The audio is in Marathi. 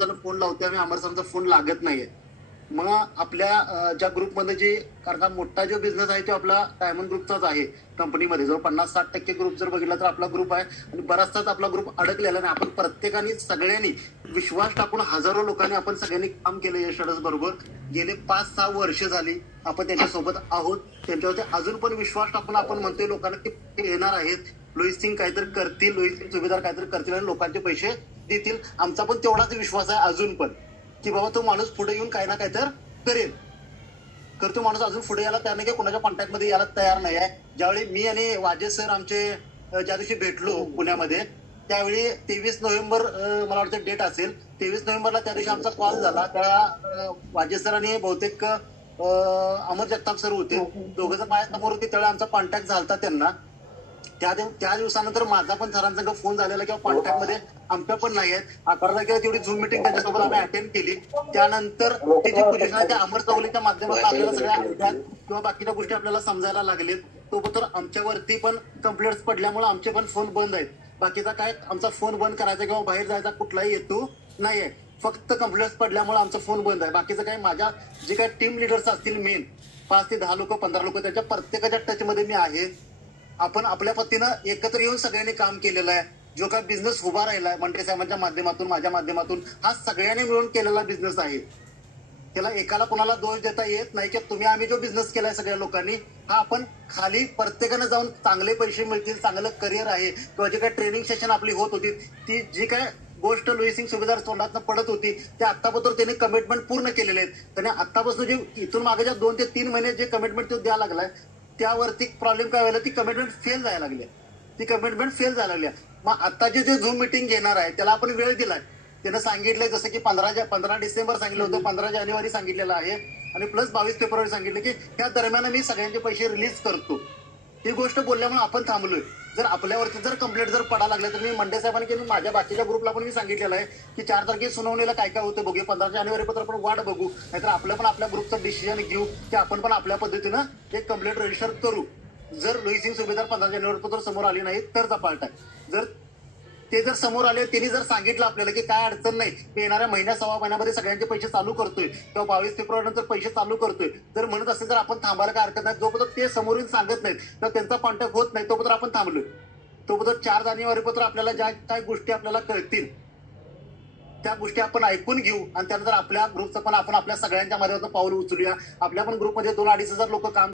सरांना फोन लावतोय आम्ही, अमर सरांचा फोन लागत नाहीये. मग आपल्या ज्या ग्रुपमध्ये जे, कारण का मोठा जो बिझनेस आहे तो आपला डायमंड ग्रुपचाच आहे. कंपनीमध्ये जो 50-60% ग्रुप जर बघितला तर आपला ग्रुप आहे आणि बराचसाच आपला ग्रुप अडकलेला नाही. आपण प्रत्येकाने सगळ्यांनी विश्वास टाकून हजारो लोकांनी आपण सगळ्यांनी काम केलं यश अडस बरोबर. गेले 5-6 वर्ष झाली आपण त्यांच्यासोबत आहोत. त्यांच्यावरती अजून पण विश्वास टाकून आपण म्हणतोय लोकांना की ते येणार आहेत. लोहित सिंग काहीतरी करतील, लोहित सिंग सुभेदार काहीतरी करतील आणि लोकांचे पैसे देतील. आमचा पण तेवढाच विश्वास आहे अजून पण, की बाबा तो माणूस पुढे येऊन काही ना काही तर करेल. तर तो माणूस अजून पुढे यायला तयार नाही, की कोणाच्या कॉन्टॅक्ट मध्ये यायला तयार नाही आहे. ज्यावेळी मी आणि वाजे सर आमचे ज्या दिवशी भेटलो पुण्यामध्ये, त्यावेळी 23 नोव्हेंबर मला वाटतं डेट असेल, 23 नोव्हेंबरला त्या दिवशी आमचा कॉल झाला. त्या वाजे सर आणि बहुतेक अमर जगताप सर होते, दोघं जण माझ्या समोर होते. त्यावेळी आमचा कॉन्टॅक्ट झाला त्यांना. त्या दिवसानंतर माझा पण सरांचा फोन झालेला किंवा कॉन्टॅक्ट मध्ये आमच्या पण नाही आहेत. 11 तारखेला तेवढी झूम मिटिंग त्यांच्यासोबत आम्ही अटेंड केली. त्यानंतर ते जी पोझिशन आहे त्या अमर चौगुलेच्या माध्यमातून आपल्याला सगळ्या आयडिया किंवा बाकीच्या गोष्टी आपल्याला समजायला लागलेत. तो आमच्यावरती पण कंप्लेंट्स पडल्यामुळे आमचे पण फोन बंद आहेत. बाकीचा काय आमचा फोन बंद करायचा किंवा बाहेर जायचा कुठलाही हेतू नाहीये. फक्त कंप्लेंट्स पडल्यामुळे आमचा फोन बंद आहे. बाकीचं काय, माझ्या जे काही टीम लिडर्स असतील मेन 5 ते 10 लोक 15 लोक, त्यांच्या प्रत्येकाच्या टचमध्ये मी आहे. आपण आपल्या पद्धतीनं एकत्र येऊन सगळ्यांनी काम केलेलं आहे. जो काय बिझनेस उभा राहिलाय मंडे साहेबांच्या माध्यमातून, माझ्या माध्यमातून, हा सगळ्यांनी मिळून केलेला बिझनेस आहे. त्याला एकाला कोणाला दोष देता येत नाही की तुम्ही आम्ही जो बिझनेस केलाय सगळ्या लोकांनी, हा आपण खाली प्रत्येकानं जाऊन चांगले पैसे मिळतील, चांगलं करिअर आहे किंवा जे काय ट्रेनिंग सेशन आपली होत होती, ती जी काय गोष्ट लोहित सिंग सुभेदार तोंडातनं पडत होती त्या आत्तापासून त्यांनी कमिटमेंट पूर्ण केलेले आहेत. त्यांनी आत्तापासून जे इथून मागेच्या 2 ते 3 महिने जे कमिटमेंट तो द्यायला लागलाय, त्यावरती प्रॉब्लेम काय व्हायला, ती कमिटमेंट फेल जायला लागली. मग आता जे झूम मिटिंग घेणार आहे त्याला आपण वेळ दिलाय. त्यानं सांगितलंय जसं की 15 डिसेंबर सांगितलं होतं, 15 जानेवारी सांगितलेलं आहे आणि प्लस 22 फेब्रुवारी सांगितलं की त्या दरम्यान मी सगळ्यांचे पैसे रिलीज करतो. ही गोष्ट बोलल्यामुळे आपण थांबलोय. जर आपल्यावरती जर कंप्लेंट जर पडायला लागल्या तर मी मंडे साहेबांनी की माझ्या बाकीच्या ग्रुपला पण मी सांगितलेलं आहे की 4 तारखेला सुनावणीला काय काय होतं बघू, 15 जानेवारी पत्र आपण वाट बघू, नाहीतर आपलं पण आपल्या ग्रुपचं डिसिजन घेऊ की आपण पण आपल्या पद्धतीनं एक कंप्लेंट रजिस्टर करू. जर लोहित सिंग सुभेदार 15 जानेवारी पत्र समोर आली नाही तर पार्ट आहे. जर ते जर समोर आले, त्यांनी जर सांगितलं आपल्याला की काय अडचण नाही, येणाऱ्या महिन्या 1.25 महिन्यामध्ये सगळ्यांचे पैसे चालू करतोय किंवा 22 फेब्रुवारी नंतर पैसे चालू करतोय, जर म्हणत असेल तर आपण थांबायला काय हरकत नाही. जोपर्यंत ते समोरून सांगत नाहीत किंवा त्यांचा कॉन्टॅक्ट होत नाही तोपर्यंत आपण थांबलोय. तोपर्यंत 4 जानेवारी पत्र आपल्याला ज्या काय गोष्टी आपल्याला कळतील त्या गोष्टी आपण ऐकून घेऊ आणि त्यानंतर आपल्या ग्रुपचं पण आपण आपल्या सगळ्यांच्या माध्यमातून पाऊल उचलूया. आपल्या पण ग्रुपमध्ये 2-2.5 हजार लोक काम